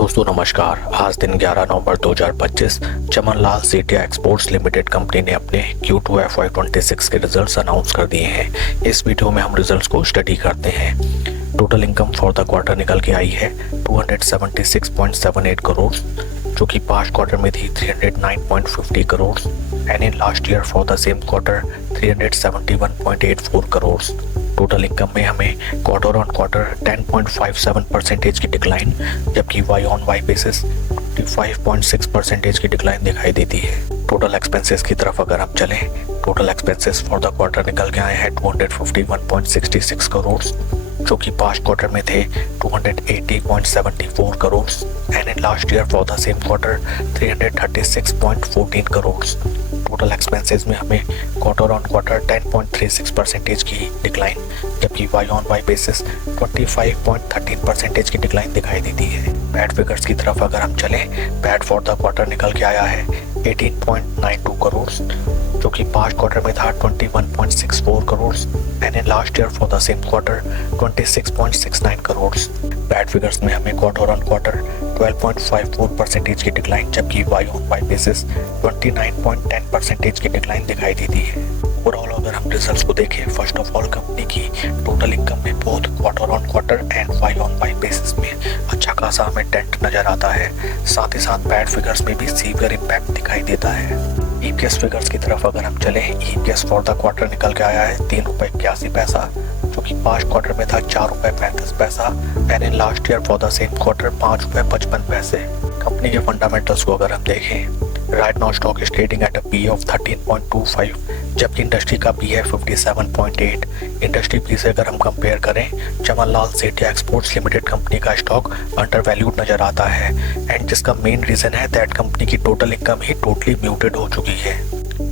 दोस्तों नमस्कार। आज दिन 11 नवंबर 2025 Chaman Lal Sethia exports limited company ने अपने Q2 FY26 के रिजल्ट्स अनाउंस कर दिए हैं। इस वीडियो में हम रिजल्ट्स को स्टडी करते हैं। Total income for the quarter निकल के आई है 276.78 करोड़, जो कि पास्ट क्वार्टर में थी 309.50 crore and in last year for the same quarter 371.84 crore. Total income में हमें क्वार्टर ऑन क्वार्टर 10.57% की डिक्लाइन, जबकि वाई ऑन वाई बेसिस 25.6% की डिक्लाइन दिखाई देती है। टोटल एक्सपेंसेस की तरफ अगर हम चलें, total expenses for the quarter निकल के आए हैं 251.66 करोड़, जो कि पास्ट क्वार्टर में थे 280.74 crore and in last year for the same quarter 336.14 crore. Total expenses में हमें क्वार्टर ऑन क्वार्टर 10.36% की डिक्लाइन, जबकि वाई ऑन वाई बेसिस 25.13% की डिक्लाइन दिखाई देती है। पैट फिगर्स की तरफ अगर हम चलें, पैट फॉर द क्वार्टर निकल के आया है 18.92 करोड़, जो कि पास्ट क्वार्टर में था 21.64 crore and in last year for the same quarter 26.69 crore. PAT figures में हमें क्वार्टर ऑन क्वार्टर 12.54% की डिक्लाइन, जबकि वाई ऑन वाई बेसिस 29.10% की डिक्लाइन दिखाई देती है। ओवरऑल अगर हम रिजल्ट्स को देखें, फर्स्ट ऑफ ऑल कंपनी की टोटल इनकम में both quarter on quarter and Y on Y basis में अच्छा खासा हमें डेंट नजर आता है। साथ ही साथ पैट फिगर्स में भी सीवियर इम्पैक्ट दिखाई देता है। ईपीएस फिगर्स की तरफ अगर हम चलें, ईपीएस फॉर द क्वार्टर निकल के आया है 3 रुपये 81 पैसा, जो कि पास्ट क्वार्टर में था 4 रुपये 35 पैसा and in last year for the same quarter 5 रुपये 55 पैसे। कंपनी के फंडामेंटल्स को अगर हम देखें, right now stock is trading at a P of 13.25, जबकि इंडस्ट्री का पी है 57.8। इंडस्ट्री पी से अगर हम कंपेयर करें, Chaman Lal Sethia exports limited company का स्टॉक अंडर वैल्यूड नजर आता है एंड जिसका मेन रीजन है दैट कंपनी की टोटल इनकम ही टोटली म्यूटेड हो चुकी है।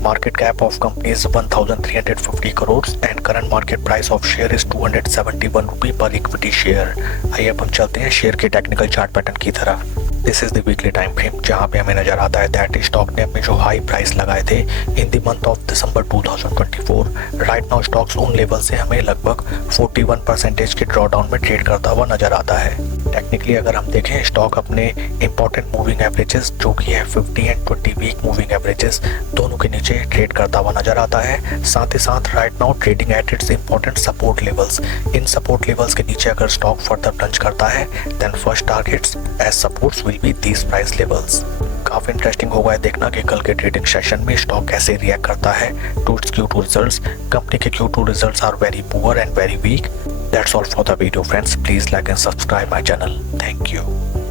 Market cap of company is 1350 crore and current market price of share is 271 रुपये पर इक्विटी शेयर। आइए अब हम चलते हैं शेयर के टेक्निकल चार्ट पैटर्न की तरफ। This is the weekly time frame, जहां पे हमें नजर आता है दैट स्टॉक ने अपने जो हाई प्राइस लगाए थे in the month of December 2024, right now stocks उन लेवल से हमें लगभग 41% के ड्रॉडाउन में ट्रेड करता हुआ नजर आता है। टेक्निकली अगर हम देखें, स्टॉक अपने इंपॉर्टेंट मूविंग एवरेजेस जो कि है 50 एंड 20 वीक मूविंग एवरेजेस दोनों के नीचे ट्रेड करता हुआ नजर आता है। साथ ही साथ right now trading at its important support levels. इन सपोर्ट लेवल्स के नीचे अगर स्टॉक फर्दर प्लंज करता है then first targets as supports will be these price levels. काफी इंटरेस्टिंग होगा है देखना कि कल के ट्रेडिंग सेशन में स्टॉक कैसे रिएक्ट करता है to its Q2 results. Company के Q2 results are very poor and very weak. That's all for the video friends. Please like and subscribe my channel. Thank you.